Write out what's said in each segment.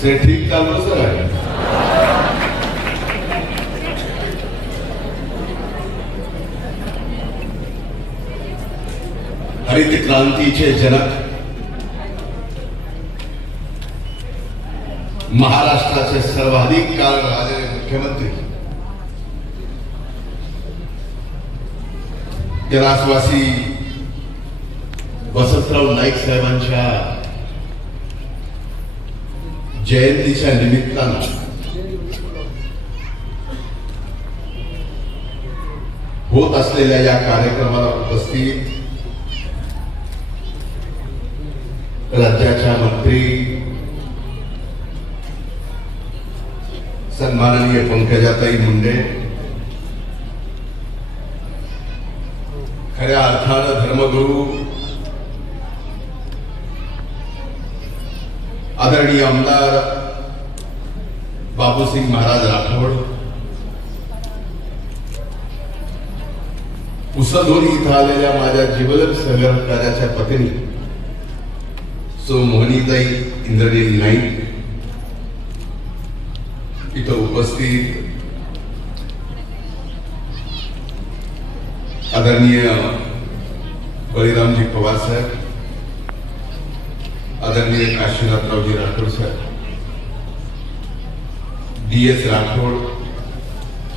से ठीक चालू सर आहे. हरित क्रांतीचे जनक, महाराष्ट्राचे सर्वाधिक काळ राहिलेले मुख्यमंत्री, कैलासवासी वसंतराव नाईक साहेबांच्या जयंतीच्या निमित्तानं होत असलेल्या या कार्यक्रमाला उपस्थित राज्याच्या मंत्री सन्माननीय पंकजाताई मुंडे, खऱ्या अर्थानं धर्मगुरू आदरणीय आमदार बापूसिंग महाराज राठोड, उसधोरी इथं आलेल्या माझ्या जिवलग सहकार्याच्या पत्नी सो मोहनीताई इंद्रनील नाईक, इथं उपस्थित आदरणीय बळीरामजी पवार साहेब, आदरणीय काशीनाथरावजी राठोड साहेब, DS राठोड,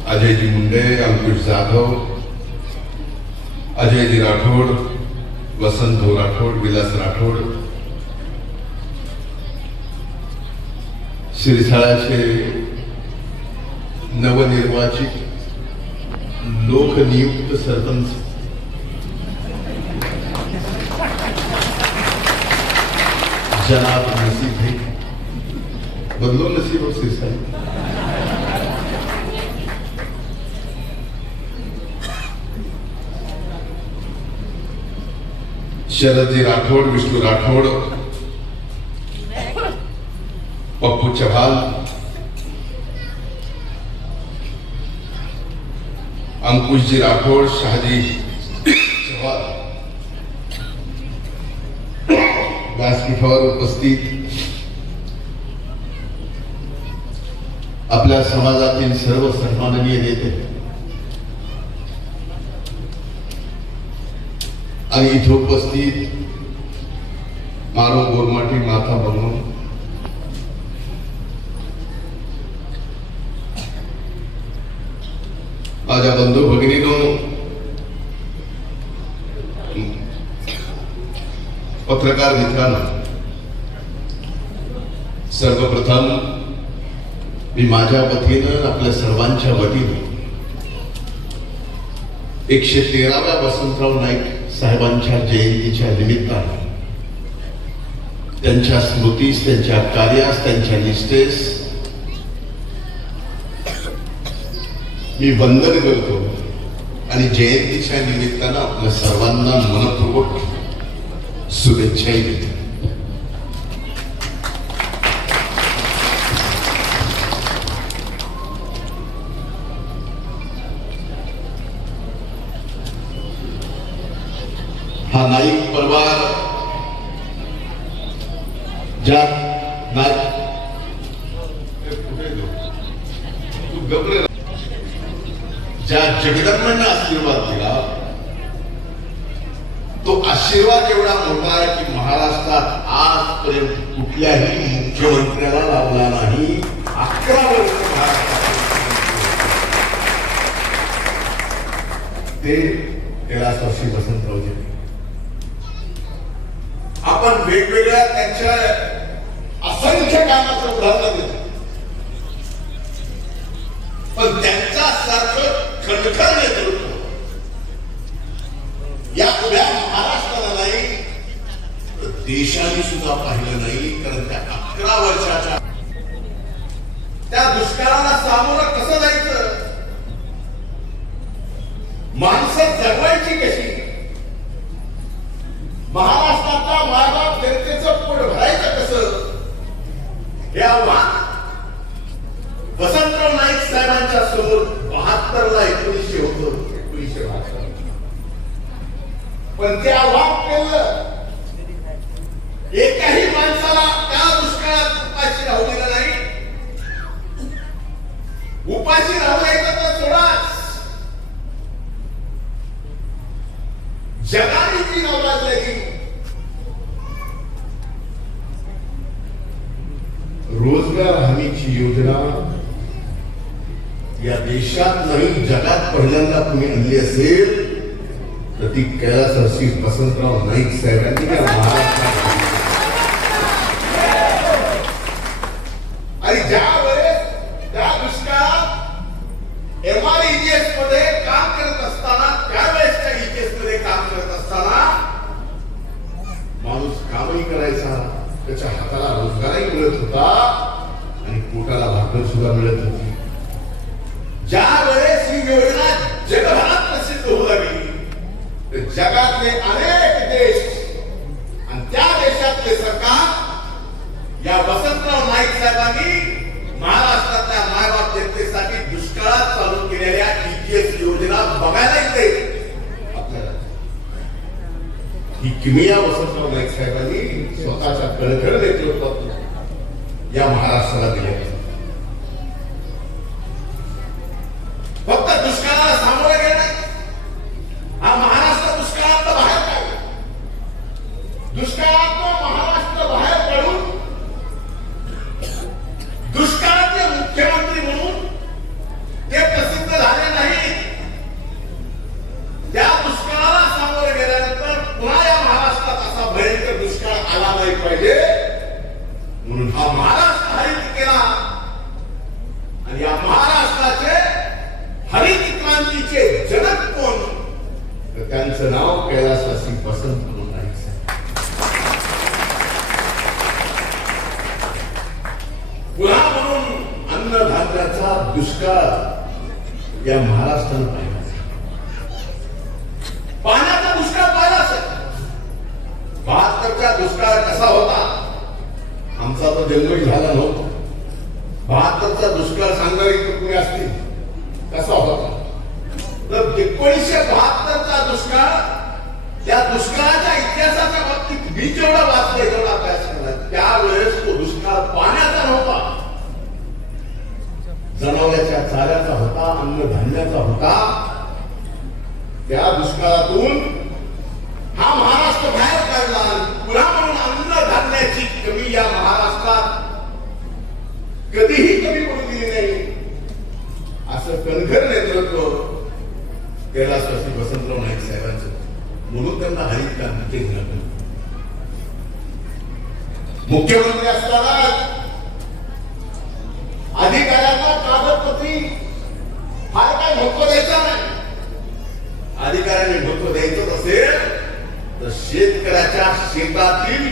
अजयजी मुंडे, अंकुश जाधव, अजयजी राठोड, वसंत राठोड, विलास राठोड, शिरसाळ्याचे नवनिर्वाचित लोकनियुक्त सरपंच जनाब नसीब भाई, बदलो नसीब और सिरसाई, शरदजी राठोड, विष्णु राठोड, पप्पू चव्हाण, अंकुशजी राठोड, शाहजी चव्हाण, व्यासपीठावर उपस्थित आपल्या समाजातील सर्व सन्माननीय नेते आणि इथे उपस्थित मानव गोरमाटी, माथा बनवून माझ्या बंधू भगिनीनो, पत्रकार मित्रांनो, सर्वप्रथम मी माझ्या वतीनं आपल्या सर्वांच्या वतीनं 113व्या वसंतराव नाईक साहेबांच्या जयंतीच्या निमित्तानं त्यांच्या स्मृतीस, त्यांच्या कार्यास, त्यांच्या निष्ठेस मी वंदन करतो आणि जयंतीच्या निमित्तानं आपल्या सर्वांना मनपूर्वक शुभेच्छाही देतो. हा नाईक परिवार ज्या ज्या जगदंबांना आशीर्वाद दिला, तो आशीर्वाद एवढा मोठा आहे की महाराष्ट्रात आजपर्यंत कुठल्याही मुख्यमंत्र्याला लाभला नाही. 11 वर्ष ते कैलासवासी वसंतरावजी. आपण वेगवेगळ्या त्यांच्या असंख्य कामाचं उदाहरण देतो, पण त्यांच्या सारखं खणखर नेतृत्व या उभ्या महाराष्ट्राला नाही, देशाने सुद्धा पाहिलं नाही. कारण त्या 11 वर्षाच्या त्या दुष्काळाला सामोरं कसं जायचं, माणसं जगवायची कशी, महाराष्ट्राच्या मायबाप जनतेचं पोट भरायचं कसं, हे आव्हान वसंतराव नाईक साहेबांच्या समोर 72ला 1900 होतं, 1972. पण ते आव्हान केलं. एकाही माणसाला त्या दुष्काळात उपाशी राहू दिलं नाही. उपाशी राहू द्यायचं तर सोडाच. जगाने जी नावाजलेली रोजगार हमीची योजना या देशात नाही जगात पहिल्यांदा तुम्ही आणली असेल तर ती कैलासवासी वसंतराव नाईक साहेबांनी त्या महाराष्ट्रात. आणि ज्या वेळेस त्या दुष्काळात MREGS मध्ये काम करत असताना त्यावेळेसच्या EGS मध्ये काम करत असताना माणूस कामही करायचा, त्याच्या हाताला रोजगारही मिळत होता आणि पोटाला भाकर सुद्धा मिळत होती. ज्या वेळेस ही योजना जगभरात प्रसिद्ध होऊ लागली तर जगातले अनेक देश आणि त्या देशातले सरकार या वसंतराव नाईक साहेबांनी महाराष्ट्रातल्या मायबाप जनतेसाठी दुष्काळात चालू केलेल्या EGS योजना बघायला येते. आपल्याला ही किमया वसंतराव नाईक साहेबांनी स्वतःच्या कणखर नेतृत्वात या महाराष्ट्राला दिल्या. फक्त दुष्काळाला सामोरे गेले. हा महाराष्ट्र दुष्काळात बाहेर काढला. दुष्काळात महाराष्ट्र बाहेर पडून दुष्काळाचे मुख्यमंत्री म्हणून ते प्रसिद्ध झाले नाही. त्या दुष्काळाला सामोरे गेल्यानंतर पुन्हा या महाराष्ट्रात असा भयंकर दुष्काळ आला नाही पाहिजे म्हणून हा महाराष्ट्र हरित केला. आणि या महाराष्ट्राचे हरित क्रांतीचे जनक कोण तर त्यांचं नाव कैलासवासी वसंतराव नाईक साहेब. पुन्हा म्हणून अन्नधान्याचा दुष्काळ या महाराष्ट्रानं पाहिला. पाण्याचा दुष्काळ पाहिला असेल. 72चा दुष्काळ कसा होता आमचा तो जन्मही झाला नव्हता. 72चा दुष्काळ सांगणारी कुठे असतील कसा होता तर 1972चा दुष्काळ त्या दुष्काळाच्या इतिहासाच्या बाबतीत मी जेवढा वाचलंय जेवढा अभ्यास केला त्यावेळेस तो दुष्काळ पाण्याचा नव्हता, जनावरांच्या चाऱ्याचा होता, अन्नधान्याचा होता. त्या दुष्काळातून हा महाराष्ट्र बाहेर काढला. पुन्हा म्हणून अन्नधान्याची कमी या महाराष्ट्रात कधीही कमी पडू दिली नाही असं कणखर नेतृत्व कैलासवासी वसंतराव नाईक साहेबांचं. म्हणून त्यांना हरित क्रांतीचे जनक. मुख्यमंत्री असताना अधिकाऱ्यांना कागदपत्री फार काय महत्व द्यायचं नाही. अधिकाऱ्यांनी महत्व द्यायचं असेल तर शेतकऱ्याच्या शेतातील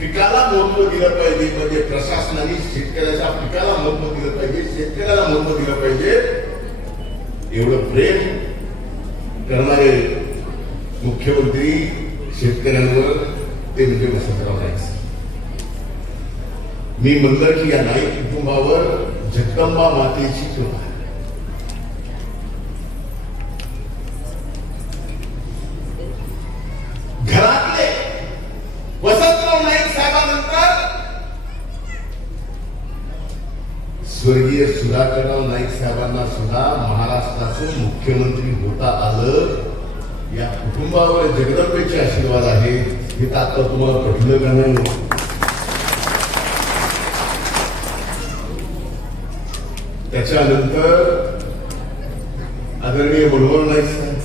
पिकाला महत्व दिलं पाहिजे. म्हणजे प्रशासनाने शेतकऱ्याच्या पिकाला महत्व दिलं पाहिजे, शेतकऱ्याला महत्व दिलं पाहिजे. एवढं प्रेम करणारे मुख्यमंत्री शेतकऱ्यांवर ते म्हणजे वसंतराव नाईक. मी म्हणलं की या नाईक कुटुंबावर जगदंबा मातेची कृपा आहे. घरातले वसंतराव नाईक साहेबांनंतर स्वर्गीय सुधाकरराव नाईक साहेबांना सुद्धा महाराष्ट्राचं मुख्यमंत्री होता आलं. या कुटुंबावर जगदंबेचे आशीर्वाद आहे. हे आता तुम्हाला पटलं का नाही? त्याच्यानंतर आदरणीय मनोहर नाईक साहेब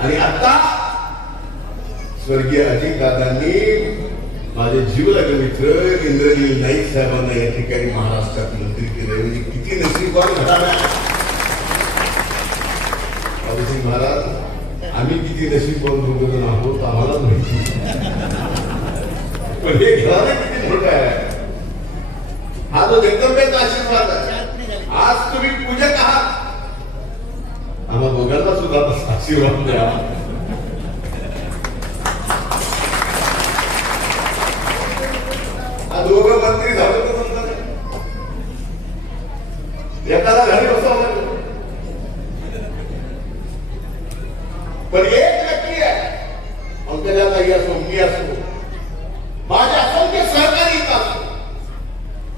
आणि आता स्वर्गीय अजितदादांनी माझे जीवलग मित्र इंद्रनील नाईक साहेबांना या ठिकाणी महाराष्ट्रात मंत्री केले. म्हणजे किती नशीबवान घराणा बाबूसिंग महाराज. आम्ही किती नशीबवान दोघं आहोत आम्हालाच माहिती. पण हे घराणे किती मोठं आहे. हा जो जगदंबेचा आशीर्वाद आहे. आज तुम्ही पूजक आहात. आम्हा दोघांना सुद्धा आशीर्वाद द्या. दोघं मंत्री झाले तर समजा एखादा घरी बसवलं. पण एक व्यक्ती आहे अंकल्याताई असो मी असो माझे असंख्य सहकारी असो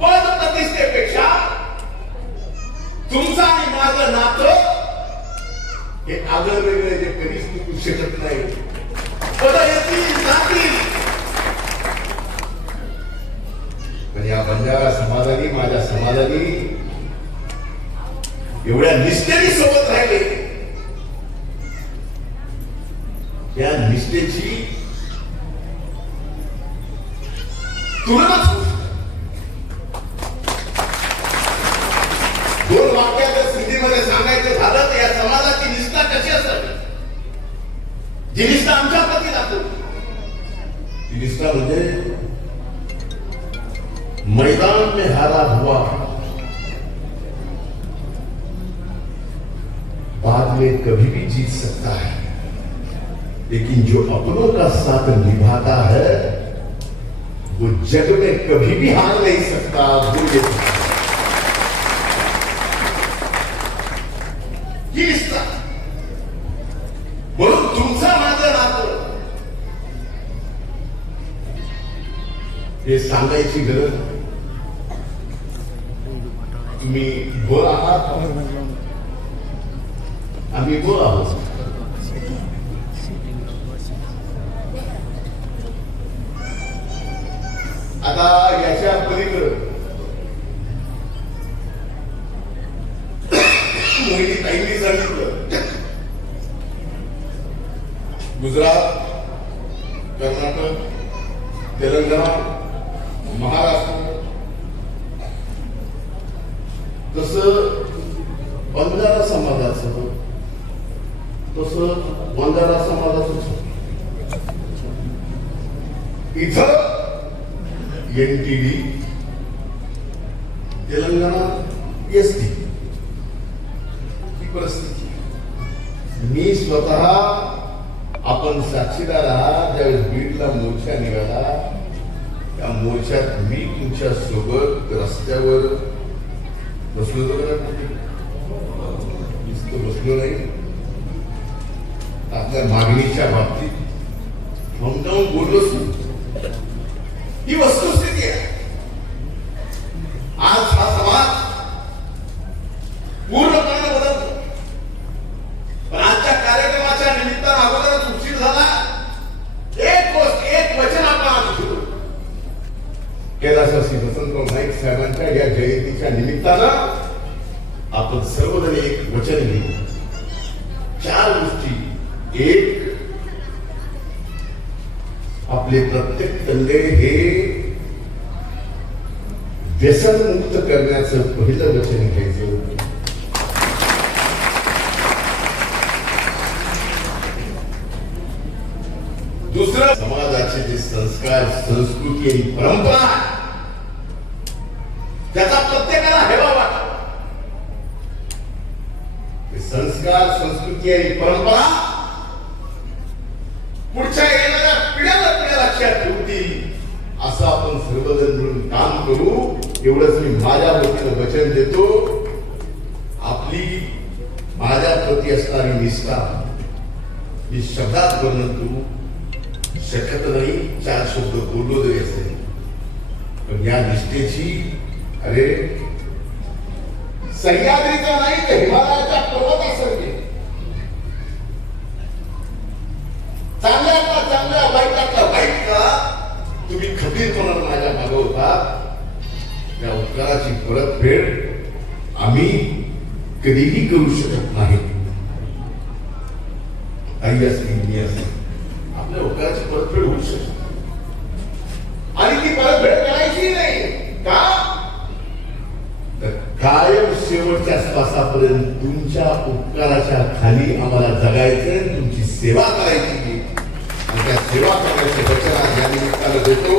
पद प्रतिष्ठेपेक्षा तुलनाच होऊ शकत. दोन वाक्यात जर स्थितीमध्ये सांगायचं झालं तर या समाजाची निष्ठा कशी असावी, जी निष्ठा आमच्या प्रती दाखवली, ती निष्ठा म्हणजे मैदान में हारा हुआ बाद में कभी भी जीत सकता है, लेकिन जो अपनों का साथ निभाता है वो जग में कभी भी हार नहीं सकता, भूल नहीं सकता. ही निष्ठा म्हणून तुमचा माझं नातं हे सांगायची गरज नाही. तुम्ही बोल आहात, आम्ही बोल आहोत. आता याच्या पलीकडे मोहिनी ताईंनी सांगितलं, गुजरात, कर्नाटक, तेलंगणा, महाराष्ट्र, तसं बंजारा समाजाचं, तसं बंजारा समाजाचं इथं एनटीडी, तेलंगणा एसटी ही परिस्थिती. मी स्वतः आपण साक्षीदार आहात, ज्यावेळेस बीडला मोर्चा निघाला त्या मोर्चात मी तुमच्या सोबत रस्त्यावर बसलो होतो का? बसलो नाही. आपल्या मागणीच्या बाबतीत समजावून बोललोच नाही. ही वस्तुस्थिती आहे. आज हा समाज पूर्णपणे बदलतो. पण आजच्या कार्यक्रमाच्या निमित्तानं अगोदरच उशीर झाला. एक गोष्ट, एक वचन आपण आज घेऊ. कैलासवासी वसंतराव नाईक साहेबांच्या या जयंतीच्या निमित्तानं आपण सर्वजण एक वचन घेऊ. 4 गोष्टी. एक, आपले प्रत्येक तंडे हे व्यसन मुक्त करण्याचं पहिलं वचन घ्यायचं. दुसरं, समाजाचे जे संस्कार, संस्कृती आणि परंपरा त्याचा प्रत्येकाला हेवा वाटतो. संस्कार, संस्कृती आणि परंपरा पुढच्या येणाऱ्या पिढ्याला लक्षात ठेवतील असं आपण सर्वजण मिळून काम करू. एवढंच मी माझ्या वतीनं वचन देतो. आपली माझ्या प्रती असणारी निष्ठा ही शब्दात वर्णन करू शकत नाही. 4 शब्द बोललो जरी असेल, पण या निष्ठेची अरे सह्याद्रीचा नाही तर हिमालयाच्या पर्वतासारखे, चांगल्यातला चांगल्या, वाईटातला वाईट का तुम्ही खंबीरपणाने माझ्या मागे होता. त्या उपकाराची परतफेड आम्ही कधीही करू शकत नाही. आई असली, मी असली, आपल्या उपकाराची परतफेड होऊ शकते आणि ती परतफेड करायची नाही का? कायम शेवटच्या श्वासापर्यंत तुमच्या उपकाराच्या खाली आम्हाला जगायचं, तुमची सेवा करायची. त्या सेवा करण्याचे वचन या निमित्तानं देतो.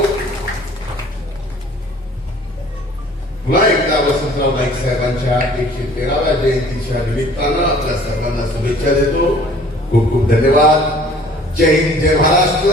पुन्हा एकदा वसंतराव नाईक साहेबांच्या 113व्या जयंतीच्या निमित्तानं आपल्या सर्वांना शुभेच्छा देतो. खूप खूप धन्यवाद. जय हिंद, जय महाराष्ट्र.